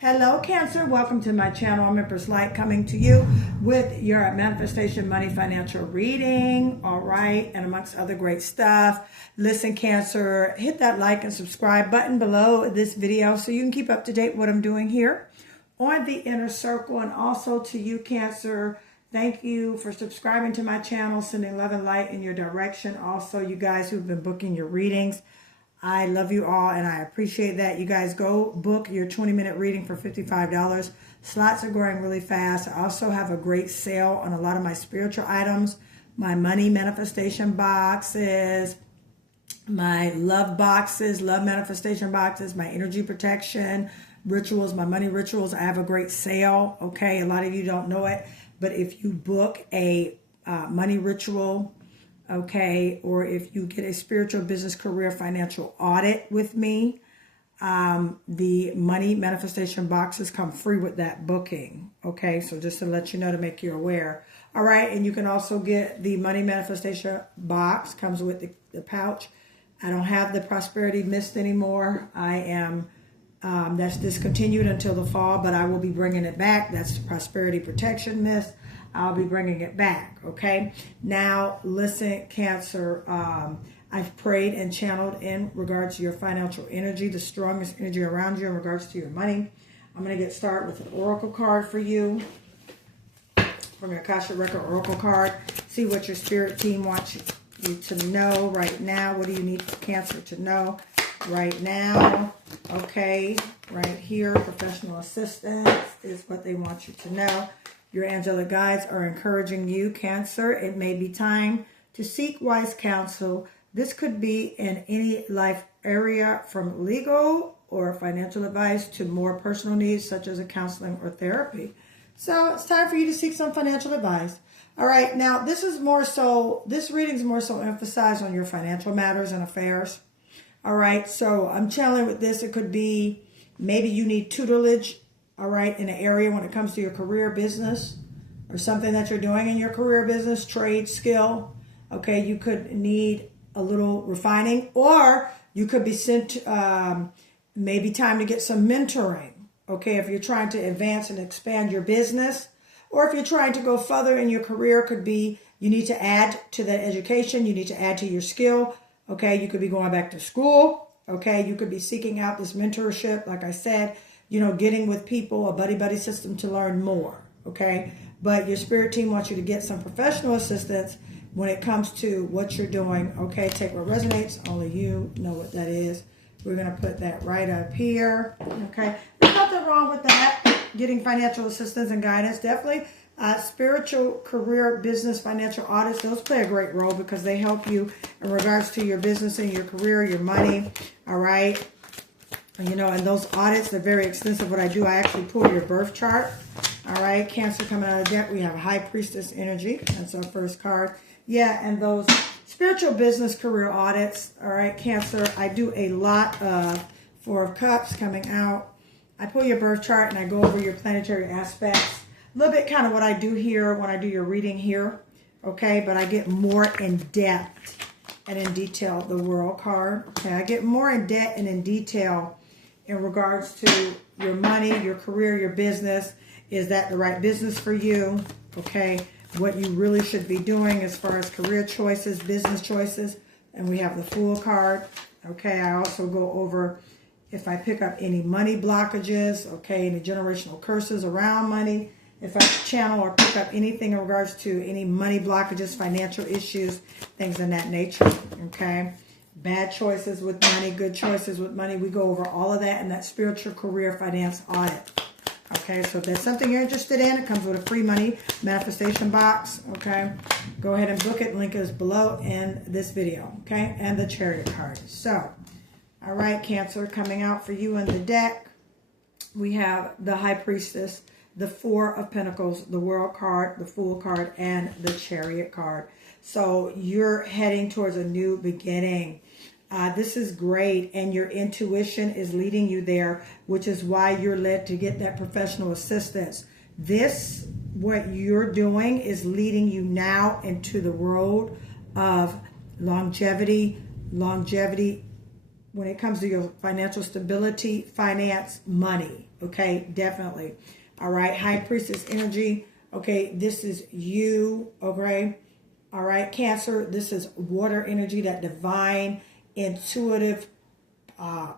Hello, Cancer. Welcome to my channel. I'm Empress Light, coming to you with your manifestation money financial reading. All right. And amongst other great stuff. Listen, Cancer, hit that like and subscribe button below this video so you can keep up to date with what I'm doing here on the inner circle. And also to you, Cancer, thank you for subscribing to my channel, sending love and light in your direction. Also, you guys who've been booking your readings, I love you all, and I appreciate that. You guys go book your 20-minute reading for $55. Slots are growing really fast. I also have a great sale on a lot of my spiritual items, my money manifestation boxes, my love boxes, love manifestation boxes, my energy protection rituals, my money rituals. I have a great sale, okay? A lot of you don't know it, but if you book a money ritual, okay, or if you get a spiritual business career financial audit with me, the money manifestation boxes come free with that booking, okay? So just to let you know, to make you aware. All right, and you can also get the money manifestation box, comes with the pouch. I don't have the prosperity mist anymore. I am, that's discontinued until the fall, but I will be bringing it back. That's the prosperity protection mist. I'll be bringing it back, okay? Now, listen, Cancer, I've prayed and channeled in regards to your financial energy, the strongest energy around you in regards to your money. I'm going to get started with an oracle card for you, from your Akashic Record oracle card. See what your spirit team wants you to know right now. What do you need for Cancer to know right now? Okay, right here, professional assistance is what they want you to know. Your angelic guides are encouraging you, Cancer. It may be time to seek wise counsel. This could be in any life area, from legal or financial advice to more personal needs such as a counseling or therapy. So it's time for you to seek some financial advice. All right, now this reading is more so emphasized on your financial matters and affairs. All right, so I'm channeling with this. It could be maybe you need tutelage, all right, in an area when it comes to your career, business, or something that you're doing in your career, business, trade, skill. Okay, you could need a little refining, or you could be sent, maybe time to get some mentoring. Okay, if you're trying to advance and expand your business, or if you're trying to go further in your career, could be you need to add to that education, you need to add to your skill. Okay, you could be going back to school. Okay, you could be seeking out this mentorship, like I said, you know, getting with people, a buddy-buddy system to learn more, okay? But your spirit team wants you to get some professional assistance when it comes to what you're doing, okay? Take what resonates. Only you know what that is. We're going to put that right up here, okay? There's nothing wrong with that, getting financial assistance and guidance. Definitely spiritual, career, business, financial audits, those play a great role because they help you in regards to your business and your career, your money, all right? You know, and those audits, they're very extensive. What I do, I actually pull your birth chart. All right, Cancer coming out of the deck. We have High Priestess energy. That's our first card. Yeah, and those spiritual business career audits. All right, Cancer, I do a lot of Four of Cups coming out. I pull your birth chart and I go over your planetary aspects. A little bit kind of what I do here when I do your reading here. Okay, but I get more in depth and in detail. The World card. Okay, I get more in depth and in detail in regards to your money, your career, your business. Is that the right business for you? Okay, what you really should be doing as far as career choices, business choices. And we have the Fool card. Okay, I also go over if I pick up any money blockages, okay, any generational curses around money. If I channel or pick up anything in regards to any money blockages, financial issues, things of that nature, okay? Bad choices with money, good choices with money. We go over all of that in that spiritual career finance audit. Okay, so if there's something you're interested in, it comes with a free money manifestation box. Okay, go ahead and book it. Link is below in this video. Okay, and the Chariot card. So, all right, Cancer, coming out for you in the deck, we have the High Priestess, the Four of Pentacles, the World card, the Fool card, and the Chariot card. So you're heading towards a new beginning. This is great, and your intuition is leading you there, which is why you're led to get that professional assistance. This, what you're doing, is leading you now into the road of longevity when it comes to your financial stability, finance, money. Okay, definitely. All right, High Priestess energy. Okay, this is you. Okay, all right, Cancer. This is water energy, that divine, intuitive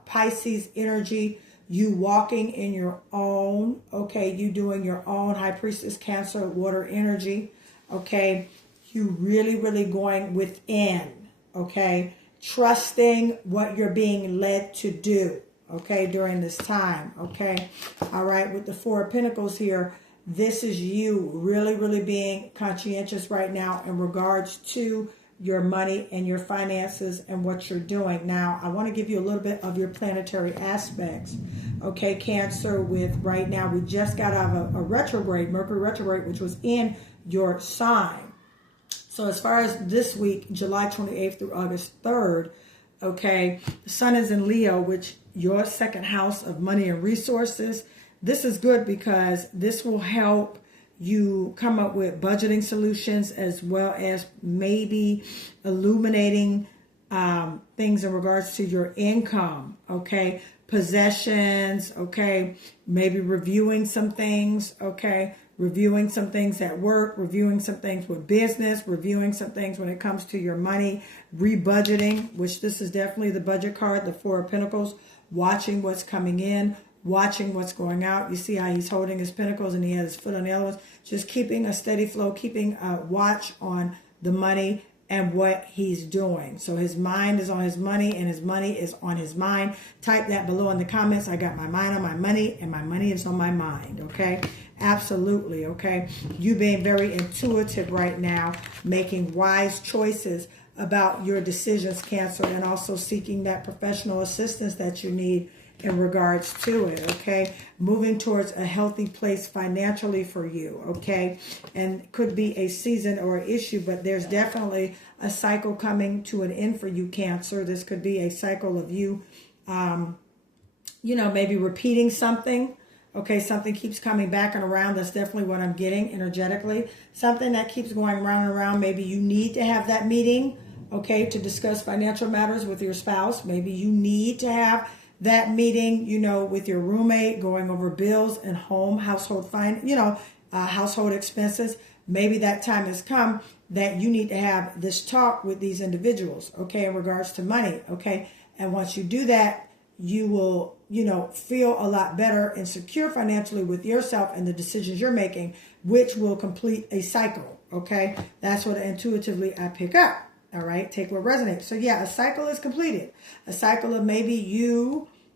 Pisces energy. You walking in your own. Okay, you doing your own. High Priestess, Cancer, water energy. Okay, you really, really going within. Okay, trusting what you're being led to do. Okay, during this time. Okay, all right, with the Four of Pentacles here, this is you really, really being conscientious right now in regards to your money and your finances and what you're doing. Now, I want to give you a little bit of your planetary aspects. Okay, Cancer, with right now, we just got out of a retrograde, Mercury retrograde, which was in your sign. So as far as this week, July 28th through August 3rd, okay, the sun is in Leo, which your second house of money and resources. This is good because this will help you come up with budgeting solutions, as well as maybe illuminating things in regards to your income, okay, possessions, okay, maybe reviewing some things, okay, reviewing some things at work, reviewing some things with business, reviewing some things when it comes to your money, rebudgeting, which this is definitely the budget card, the Four of Pentacles, watching what's coming in, watching what's going out. You see how he's holding his pentacles and he has his foot on the other ones. Just keeping a steady flow, keeping a watch on the money and what he's doing. So his mind is on his money and his money is on his mind. Type that below in the comments. I got my mind on my money and my money is on my mind. Okay, absolutely. Okay, you being very intuitive right now, making wise choices about your decisions, Cancer, and also seeking that professional assistance that you need in regards to it, okay? Moving towards a healthy place financially for you, okay? And could be a season or an issue, but there's definitely a cycle coming to an end for you, Cancer. This could be a cycle of you, you know, maybe repeating something, okay? Something keeps coming back and around. That's definitely what I'm getting energetically. Something that keeps going round and around. Maybe you need to have that meeting, okay, to discuss financial matters with your spouse. Maybe you need to have that meeting, you know, with your roommate, going over bills and household household expenses. Maybe that time has come that you need to have this talk with these individuals, okay, in regards to money, okay? And once you do that, you will, you know, feel a lot better and secure financially with yourself and the decisions you're making, which will complete a cycle, okay? That's what intuitively I pick up, all right? Take what resonates. So yeah, a cycle is completed. A cycle of maybe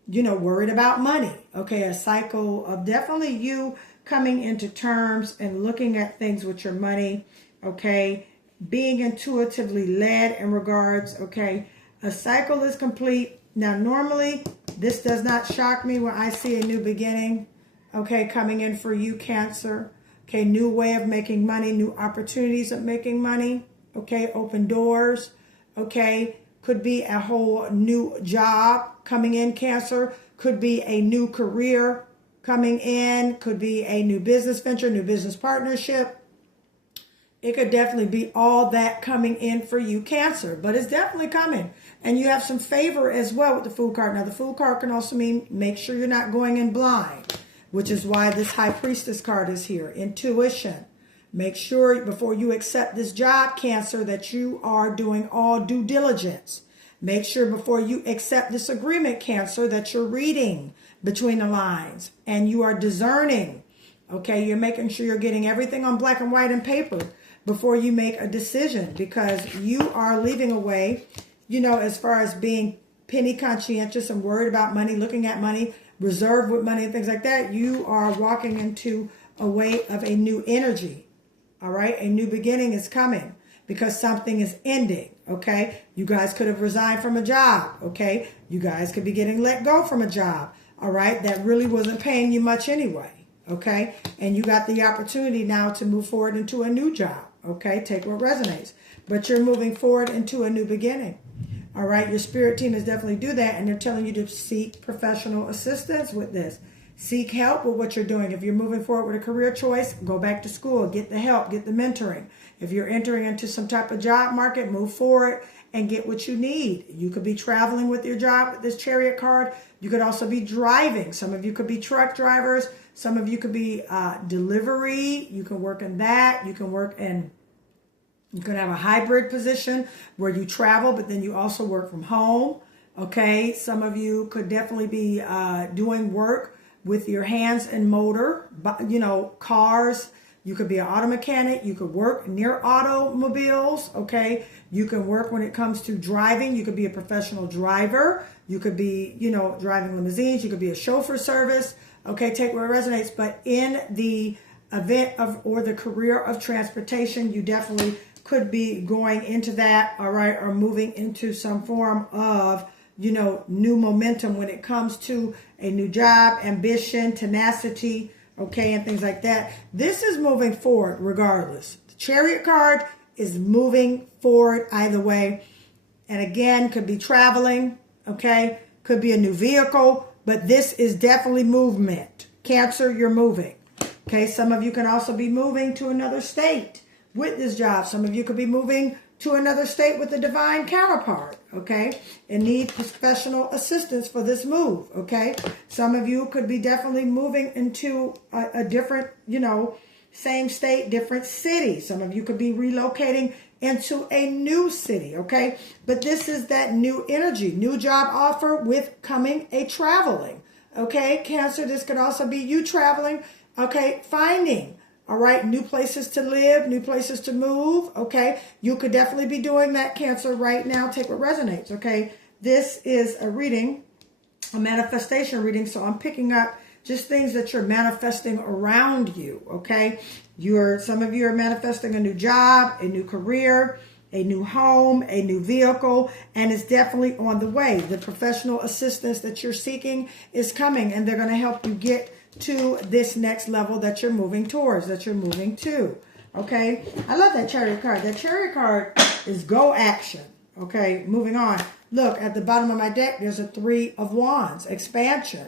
you know, worried about money, okay? A cycle of definitely you coming into terms and looking at things with your money, okay? Being intuitively led in regards, okay? A cycle is complete. Now, normally, this does not shock me when I see a new beginning, okay, coming in for you, Cancer. Okay, new way of making money, new opportunities of making money, okay? Open doors, okay? Could be a whole new job coming in, Cancer. Could be a new career coming in. Could be a new business venture, new business partnership. It could definitely be all that coming in for you, Cancer. But it's definitely coming. And you have some favor as well with the Fool card. Now, the Fool card can also mean make sure you're not going in blind, which is why this High Priestess card is here. Intuition. Make sure before you accept this job, Cancer, that you are doing all due diligence. Make sure before you accept this agreement, Cancer, that you're reading between the lines and you are discerning. Okay, you're making sure you're getting everything on black and white and paper before you make a decision, because you are leaving away, you know, as far as being penny conscientious and worried about money, looking at money, reserved with money and things like that. You are walking into a way of a new energy. All right, a new beginning is coming because something is ending, okay? You guys could have resigned from a job, okay? You guys could be getting let go from a job, all right? That really wasn't paying you much anyway, okay? And you got the opportunity now to move forward into a new job, okay? Take what resonates. But you're moving forward into a new beginning, all right? Your spirit team is definitely do that, and they're telling you to seek professional assistance with this. Seek help with what you're doing. If you're moving forward with a career choice, go back to school, get the help, get the mentoring. If you're entering into some type of job market, move forward and get what you need. You could be traveling with your job with this Chariot card. You could also be driving. Some of you could be truck drivers. Some of you could be delivery. You can work in that. You can work in, you can have a hybrid position where you travel, but then you also work from home. Okay. Some of you could definitely be doing work with your hands and motor, you know, cars. You could be an auto mechanic. You could work near automobiles. Okay. You can work when it comes to driving. You could be a professional driver. You could be, you know, driving limousines. You could be a chauffeur service. Okay. Take where it resonates. But in the event of, or the career of transportation, you definitely could be going into that. All right. Or moving into some form of, you know, new momentum when it comes to a new job, ambition, tenacity, okay, and things like that. This is moving forward regardless. The Chariot card is moving forward either way. And again, could be traveling, okay, could be a new vehicle, but this is definitely movement. Cancer, you're moving. Okay, some of you can also be moving to another state with this job. Some of you could be moving to another state with a divine counterpart, okay, and need professional assistance for this move, okay. Some of you could be definitely moving into a different, you know, same state, different city. Some of you could be relocating into a new city, okay. But this is that new energy, new job offer with coming a traveling, okay. Cancer, this could also be you traveling, okay, finding, all right, new places to live, new places to move, okay? You could definitely be doing that, Cancer, right now. Take what resonates, okay? This is a reading, a manifestation reading, so I'm picking up just things that you're manifesting around you, okay? Some of you are manifesting a new job, a new career, a new home, a new vehicle, and it's definitely on the way. The professional assistance that you're seeking is coming, and they're going to help you get to this next level that you're moving towards, that you're moving to, okay? I love that Chariot card. That Chariot card is go action, okay? Moving on. Look, at the bottom of my deck, there's a 3 of Wands, expansion,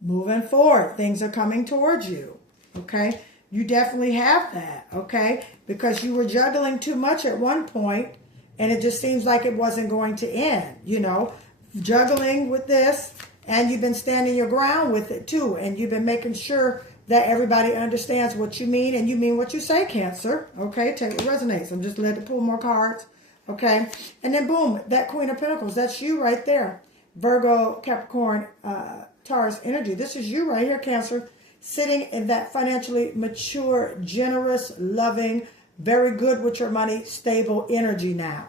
moving forward. Things are coming towards you, okay? You definitely have that, okay? Because you were juggling too much at one point, and it just seems like it wasn't going to end, you know? Juggling with this, and you've been standing your ground with it too. And you've been making sure that everybody understands what you mean and you mean what you say, Cancer. Okay, take what resonates. I'm just letting to pull more cards. Okay, and then boom, that Queen of Pentacles. That's you right there. Virgo, Capricorn, Taurus energy. This is you right here, Cancer. Sitting in that financially mature, generous, loving, very good with your money, stable energy now.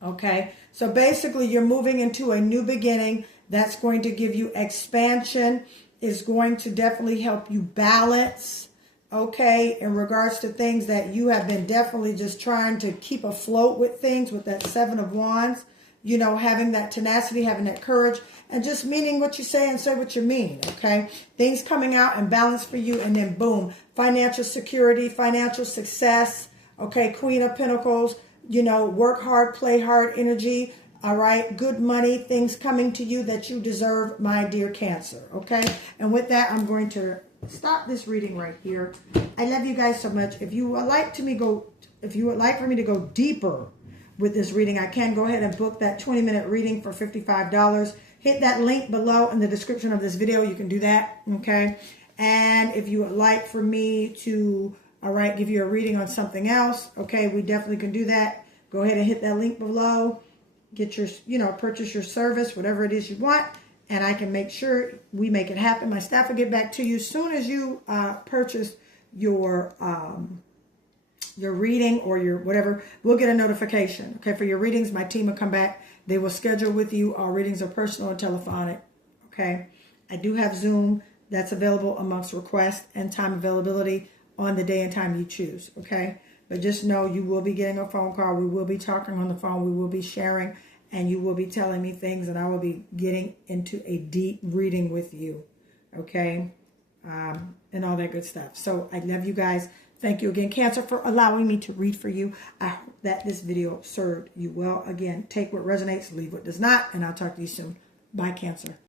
Okay, so basically you're moving into a new beginning. That's going to give you expansion, is going to definitely help you balance, okay, in regards to things that you have been definitely just trying to keep afloat with things with that 7 of Wands, you know, having that tenacity, having that courage, and just meaning what you say and say what you mean, okay? Things coming out and balance for you, and then boom, financial security, financial success, okay, Queen of Pentacles, you know, work hard, play hard energy. All right, good money, things coming to you that you deserve, my dear Cancer, okay? And with that, I'm going to stop this reading right here. I love you guys so much. If you would like for me to go deeper with this reading, I can go ahead and book that 20-minute reading for $55. Hit that link below in the description of this video. You can do that, okay? And if you would like for me to, all right, give you a reading on something else, okay, we definitely can do that. Go ahead and hit that link below. Get your, you know, purchase your service, whatever it is you want, and I can make sure we make it happen. My staff will get back to you as soon as you purchase your reading or your whatever. We'll get a notification, okay? For your readings, my team will come back. They will schedule with you. Our readings are personal and telephonic, okay? I do have Zoom that's available amongst request and time availability on the day and time you choose, okay? But just know you will be getting a phone call. We will be talking on the phone. We will be sharing, and you will be telling me things, and I will be getting into a deep reading with you, okay? And all that good stuff. So I love you guys. Thank you again, Cancer, for allowing me to read for you. I hope that this video served you well. Again, take what resonates, leave what does not, and I'll talk to you soon. Bye, Cancer.